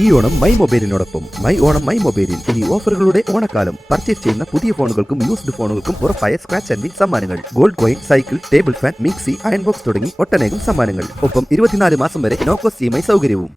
ഈ ഓണം മൈ മൊബൈലിനോടൊപ്പം my Onam my മൊബൈലിൽ ഇനി ഓഫറുകളുടെ ഓണക്കാലം. പർച്ചേസ് ചെയ്യുന്ന പുതിയ ഫോണുകൾക്കും യൂസ്ഡ് ഫോണുകൾക്കും ഉറപ്പായ സ്ക്രാച്ച് ആൻഡ് വിൻ സമ്മാനങ്ങൾ, gold coin, cycle, table fan, mixie, iron box തുടങ്ങി ഒട്ടനേകം സമ്മാനങ്ങൾ. ഒപ്പം 24 മാസം വരെ നോ കോസ്റ്റ് EMI സൗകര്യവും.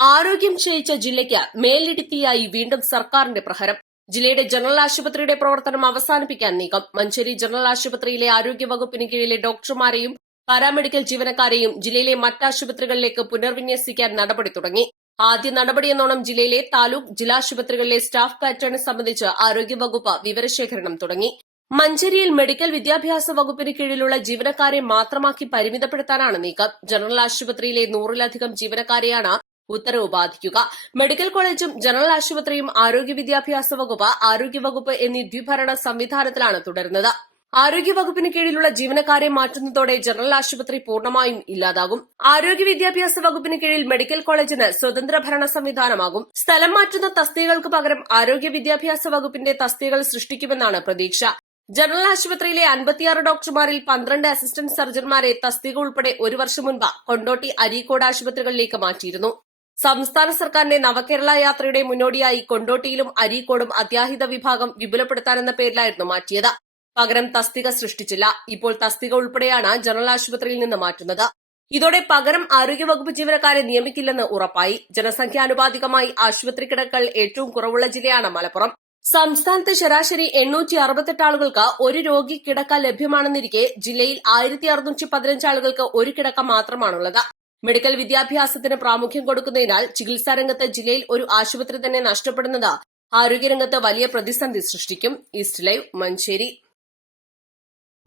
ആരോഗ്യം ക്ഷയിച്ച ജില്ലയ്ക്ക് മേലിടുത്തിയായി വീണ്ടും സർക്കാരിന്റെ പ്രഹരം. ജില്ലയുടെ ജനറൽ ആശുപത്രിയുടെ പ്രവർത്തനം അവസാനിപ്പിക്കാൻ നീക്കം. മഞ്ചേരി ജനറൽ ആശുപത്രിയിലെ ആരോഗ്യ വകുപ്പിന് കീഴിലെ ഡോക്ടർമാരെയും പാരാമെഡിക്കൽ ജീവനക്കാരെയും ജില്ലയിലെ മറ്റ് ആശുപത്രികളിലേക്ക് പുനർവിന്യസിക്കാൻ നടപടി തുടങ്ങി. ആദ്യ നടപടിയെന്നോണം ജില്ലയിലെ താലൂക്ക് ജില്ലാശുപത്രികളിലെ സ്റ്റാഫ് പാറ്റേൺ സംബന്ധിച്ച് ആരോഗ്യവകുപ്പ് വിവരശേഖരണം തുടങ്ങി. മഞ്ചേരിയിൽ മെഡിക്കൽ വിദ്യാഭ്യാസ വകുപ്പിന് കീഴിലുള്ള ജീവനക്കാരെ മാത്രമാക്കി പരിമിതപ്പെടുത്താനാണ് നീക്കം. ജനറൽ ആശുപത്രിയിലെ 100-ലധികം ജീവനക്കാരെയാണ് ഉത്തരവ് ബാധിക്കുക. മെഡിക്കൽ കോളേജും ജനറൽ ആശുപത്രിയും ആരോഗ്യ വിദ്യാഭ്യാസ വകുപ്പ്, ആരോഗ്യവകുപ്പ് എന്നീ ദ്വിഭരണ സംവിധാനത്തിലാണ് തുടരുന്നത്. ആരോഗ്യവകുപ്പിന് കീഴിലുള്ള ജീവനക്കാരെ മാറ്റുന്നതോടെ ജനറൽ ആശുപത്രി പൂർണ്ണമായും ഇല്ലാതാകും. ആരോഗ്യ വിദ്യാഭ്യാസ വകുപ്പിന് കീഴിൽ മെഡിക്കൽ കോളേജിന് സ്വതന്ത്ര ഭരണ സംവിധാനമാകും. സ്ഥലം മാറ്റുന്ന തസ്തികകൾക്ക് പകരം ആരോഗ്യ വിദ്യാഭ്യാസ വകുപ്പിന്റെ തസ്തികകൾ സൃഷ്ടിക്കുമെന്നാണ് പ്രതീക്ഷ. ജനറൽ ആശുപത്രിയിലെ 56 ഡോക്ടർമാരിൽ 12 അസിസ്റ്റന്റ് സർജൻമാരെ തസ്തിക ഉൾപ്പെടെ 1 വർഷം മുൻപ് കൊണ്ടോട്ടി, അരീക്കോട് ആശുപത്രികളിലേക്ക് മാറ്റിയിരുന്നു. സംസ്ഥാന സർക്കാരിന്റെ നവകേരള യാത്രയുടെ മുന്നോടിയായി കൊണ്ടോട്ടിയിലും അരീക്കോടും അത്യാഹിത വിഭാഗം വിപുലപ്പെടുത്താനെന്ന പേരിലായിരുന്നു മാറ്റിയത്. പകരം തസ്തിക സൃഷ്ടിച്ചില്ല. ഇപ്പോൾ തസ്തിക ഉൾപ്പെടെയാണ് ജനറൽ ആശുപത്രിയിൽ നിന്ന് മാറ്റുന്നത്. ഇതോടെ പകരം ആരോഗ്യവകുപ്പ് ജീവനക്കാരെ നിയമിക്കില്ലെന്ന് ഉറപ്പായി. ജനസംഖ്യാനുപാതികമായി ആശുപത്രി കിടക്കകൾ ഏറ്റവും കുറവുള്ള ജില്ലയാണ് മലപ്പുറം. സംസ്ഥാനത്ത് ശരാശരി 868 ആളുകൾക്ക് ഒരു രോഗി കിടക്ക ലഭ്യമാണെന്നിരിക്കെ ജില്ലയിൽ 1615 ആളുകൾക്ക് ഒരു കിടക്ക മാത്രമാണുള്ളത്. മെഡിക്കൽ വിദ്യാഭ്യാസത്തിന് പ്രാമുഖ്യം കൊടുക്കുന്നതിനാൽ ചികിത്സാരംഗത്ത് ജില്ലയിൽ ഒരു ആശുപത്രി തന്നെ നഷ്ടപ്പെടുന്നത് ആരോഗ്യരംഗത്ത് വലിയ പ്രതിസന്ധി സൃഷ്ടിക്കും. East live, Manjeri.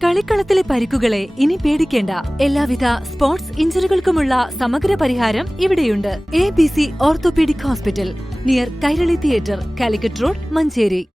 കളിക്കളത്തിലെ പരിക്കുകളെ ഇനി പേടിക്കേണ്ട. എല്ലാവിധ സ്പോർട്സ് ഇഞ്ചുറികൾക്കുമുള്ള സമഗ്ര പരിഹാരം ഇവിടെയുണ്ട്. ABC orthopaedic hospital, near Kairali theatre, Calicut road, Manjeri.